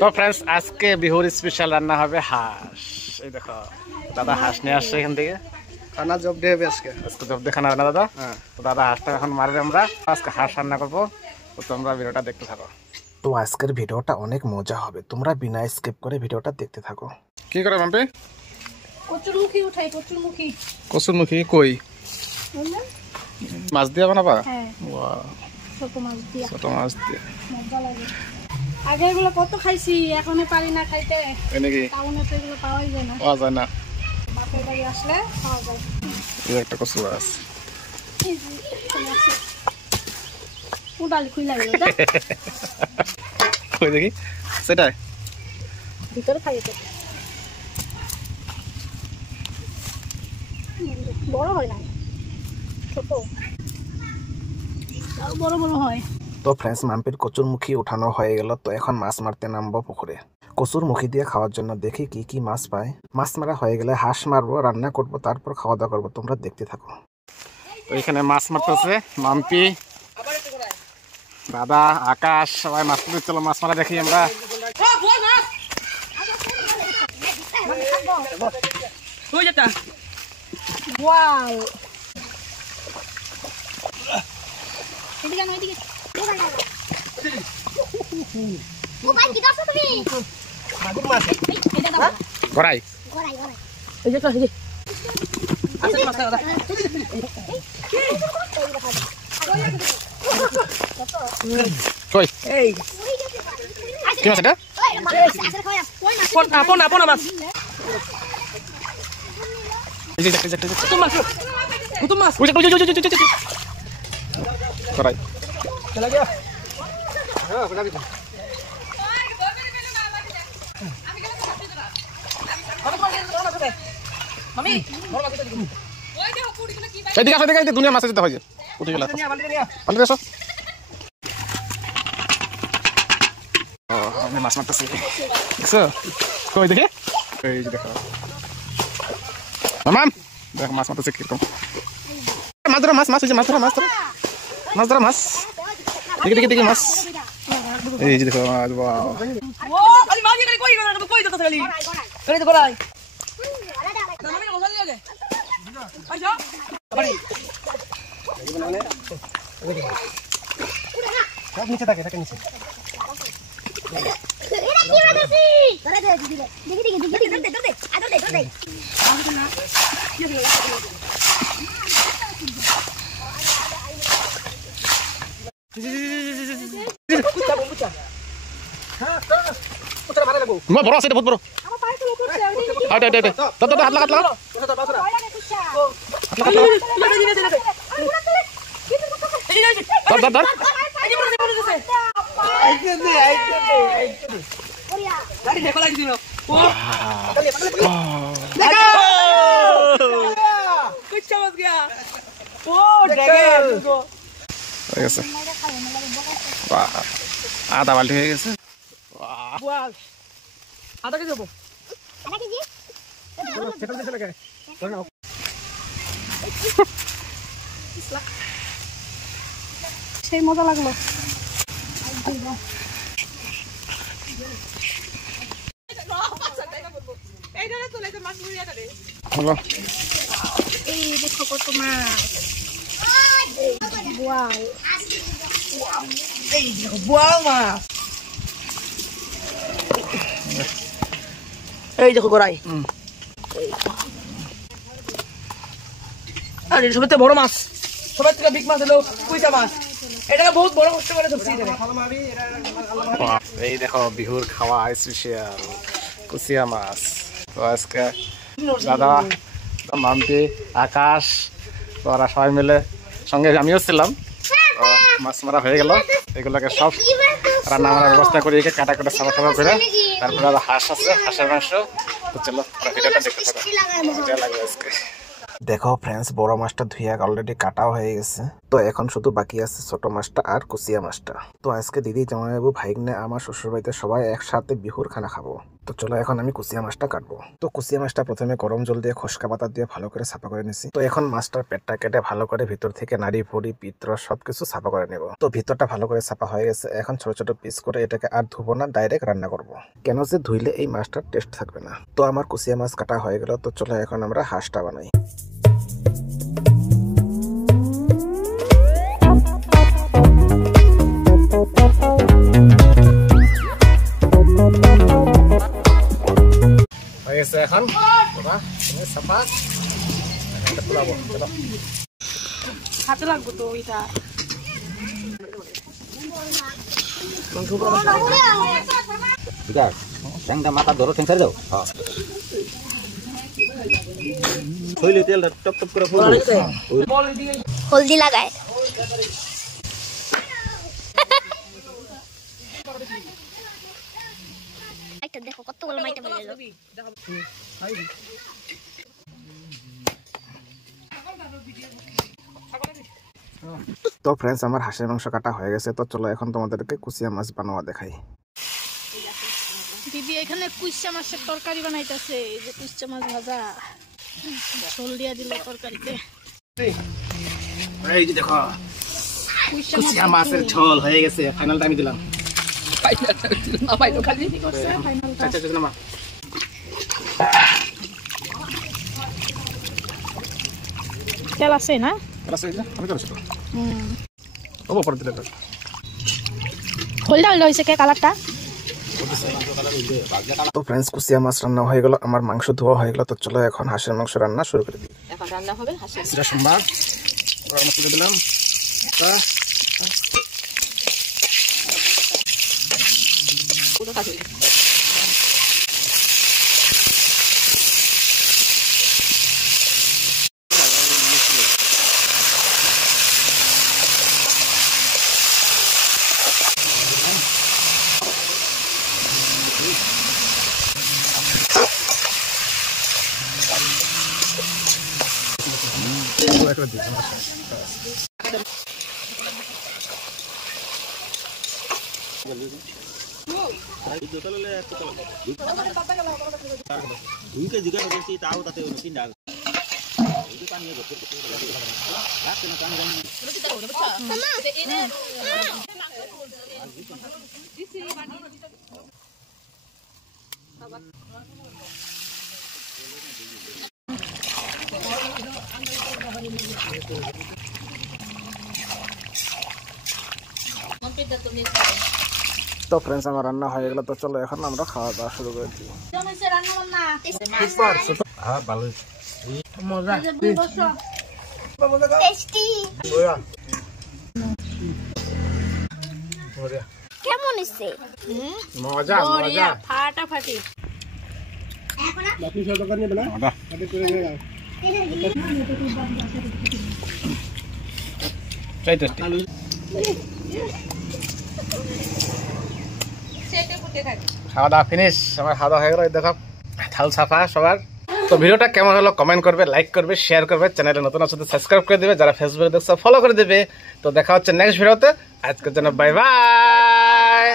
তো ফ্রেন্ডস আজকে বিহুর স্পেশাল রান্না হবে হাঁস। এই দেখো দাদা হাঁস নিয়ে আসছে এখান থেকে। খানা জব দিয়ে হবে আজকে জব দিয়ে খানা হবে না দাদা? হ্যাঁ। তো দাদা হাঁসটা এখন মারবে, আমরা আজকে হাঁস রান্না করবো। তো তোমরা ভিডিওটা দেখতে থাকো। তো আজকের ভিডিওটা অনেক মজা হবে, তোমরা বিনা স্কিপ করে ভিডিওটা দেখতে থাকো। কি করে মাম্পি? কচুরমুখী উঠাই, কচুরমুখী। কচুরমুখী কই? মাছ দিয়ে বানাবা? হ্যাঁ, ওয়াও, ছোট মাছ দিয়ে। ছোট মাছ দিয়ে মজা লাগে। আগে এগুলো কত খাইছি, এখনো পারি না খাইতে। নাকি? টাউনে তো এগুলো পাওয়াই যায় না। পাওয়া যায় না। বাপের বাড়ি আসলে পাওয়া যায়। এই একটা কচু গাছ। উডালি খুইলা গেল। কই দেখি সেটাই ভিতরে খাইতে বড় হয় না, ছোট বড় বড় হয়। তো ফ্রেন্ডস মাম্পির কচুরমুখী উঠানো হয়ে গেল, তো এখন মাছ মারতে নামবো পুকুরে। কচুরমুখী দিয়ে খাওয়ার জন্য দেখি কি কি মাছ পায়। মাছ মারা হয়ে গেলে হাঁস মারবো, রান্না করবো, তারপর খাওয়া দাওয়া করবো। তোমরা দেখতে থাকো। তো এখানে মাছ মারতেছে মাম্পি, দাদা, আকাশ, সবাই মাছ মারতে। চলো মাছ মারা দেখি আমরা। ওয়াও, এদিকে না, এদিকে। ও ভাই কি দাও তুমি? মাগুর মাছ। এটা দাও। গড়াই গড়াই গড়াই। এই যে তো, এই যে। আচ্ছা মাছ দাও। কই এই কি মাছ এটা? পোনা পোনা মাছ। এই যে এই যে কুতুম মাছ, কুতুম মাছ। ওই যে গড়াই। চলা গিয়া হ্যাঁ বড়া দিতে মামি বড় মাছ দিতে। এদিকে আসো, এদিকে দুনিয়া মাছ যেতে হয় যে উঠে গেল। পাল্টে আসো। আমি মাছ মারতেছি, দেখছো? কই দেখে, এই যে দেখো মামাম, দেখো মাছ মারতেছে কিরকম। মাছ ধরো, মাছ মাছ হয়েছে, মাছ ধরো, মাছ ধরো, মাছ ধরো, মাছ। দেখি দেখি দেখি মাছ, এই যে দেখো মাছ। বাহ, ও খালি মাছ দিয়ে কই না, কই তো খালি কই তো গড়াই। মামি মজা লাগে। আইছো বাড়ি সব নিচে থাকে নিচে। এটা কি বানাছি? ধরে দে দিদি, দেখি দেখি দেখি দেখি ধরে দে আদর দে ধরে দে। বড় আছে এটা, বহুত বড়। আমার পায়ে তো পড়ছে, ওই আইটা আইটা দাদা হাত লাগা, হাত লাগা। পয়লা কুচ্চা। ধর ধর ধর। গাড়ি দেখো লাগি দিও। ও কুচ্চা মাছ গয়া। ও ডেগে গো। হয়ে গেছে। বাহ, আধা বালতি হয়ে গেছে। বাহ, বল আদা কে দেবো? আদা কেজি? সেটা দিতে লাগে ধরে নাও। সেই মজা লাগলো। হলো। এই দেখো কত মাছ। ওয়াও, এই দেখো বোয়াল মাছ। এই দেখো গড়াই। আর এর সবথেকে বড় মাছ, সবার থেকে বিগ মাছ হলো কুইটা মাছ। এটাকে বহুত বড় কষ্ট করে ধরছি এখানে। বাহ, এই দেখো বিহুর খাওয়া স্পেশাল কুচিয়া মাছ। তো আজকে দাদা, মাম্পি, আকাশ, তো ওরা সবাই মিলে, সঙ্গে আমিও ছিলাম। তো মাছ মারা হয়ে গেল, এগুলোকে সব রান্না করার ব্যবস্থা করে কাটা কাটা সাফা সাফা করে, তারপরে আবার হাঁস আছে, হাঁসের মাংস। তো চলো ভিডিওটা দেখতে থাকো, মজা লাগবে আজকে। দেখো ফ্রেন্ডস, বড় মাছটা ধুইয়া অলরেডি কাটাও হয়ে গেছে, তো এখন শুধু বাকি আছে ছোট মাছটা আর কুচিয়া মাছটা। তো আজকে দিদি, জামাইবাবু, ভাইগনে, আমার শ্বশুর বাড়িতে সবাই একসাথে বিহুর খানা খাবো। তো চলো এখন আমি কুচিয়া মাছটা কাটবো। তো কুচিয়া মাছটা প্রথমে গরম জল দিয়ে খসকা পাতা দিয়ে ভালো করে সাফা করে নিছি। তো এখন মাছটার পেটটা কেটে ভালো করে ভিতর থেকে নাড়ি ভুড়ি পিত্র সবকিছু সাফা করে নেব। তো ভিতরটা ভালো করে সাফা হয়ে গেছে। এখন ছোট ছোট পিস করে এটাকে আর ধুবো না, ডাইরেক্ট রান্না করব। কেন যে ধুইলে এই মাছটার টেস্ট থাকবে না। তো আমার কুচিয়া মাছ কাটা হয়ে গেল। তো চলো এখন আমরা হাঁসটা বানাই। এখন সাফা পুরাবো। চলো হাতে লাগবো তো ওইটা। ঠ্যাংটা মাথা ধরো, ঠ্যাং ছেড়ে দাও। শৈলী তেলটা টপ টপ করে হলদি লাগায়। দেখো কতগুলো মাইটা বের হলো। তো ফ্রেন্ডস আমার হাঁসের মাংস কাটা হয়ে গেছে। তো চলো এখন তোমাদেরকে কুচিয়া মাছ বানানো দেখাই। দিদি এখানে কুইচা মাছের তরকারি বানাইতেছে। এই যে কুইচা মাছ ভাজা, ঝোল দিয়া দিল তরকারিতে। এই যে দেখো কুচিয়া মাছের ঝোল হয়ে গেছে। ফাইনালটা আমি দিলাম। তেল আছে না? হলদা হলদা হয়েছে কে কালারটা। তো ফ্রেন্ডস কুচিয়া মাছ রান্না হয়ে গেল, আমার মাংস ধোয়া হয়ে গেল। তো চলো এখন হাঁসের মাংস রান্না শুরু করে দিই। এখন রান্না হবে হাঁসের সোমবার গরম মশলা দিলাম। তো ফ্রেন্ডস আমার রান্না হয়ে গেল। তো চলো এখন আমরা খাওয়া দাওয়া শুরু করে দিই। কেমন হইছে? মজা মজা ফাটাফাটি। খাওয়া দাওয়া ফিনিশ। আমার খাওয়া দাওয়া হয়ে গেল। দেখো থাল সাফা সবার। তো ভিডিওটা কেমন হলো কমেন্ট করবে, লাইক করবে, শেয়ার করবে। চ্যানেলে নতুন আসলে সাবস্ক্রাইব করে দেবে। যারা ফেসবুকে দেখছো ফলো করে দেবে। তো দেখা হচ্ছে নেক্সট ভিডিওতে। আজকের জন্য বাই বাই।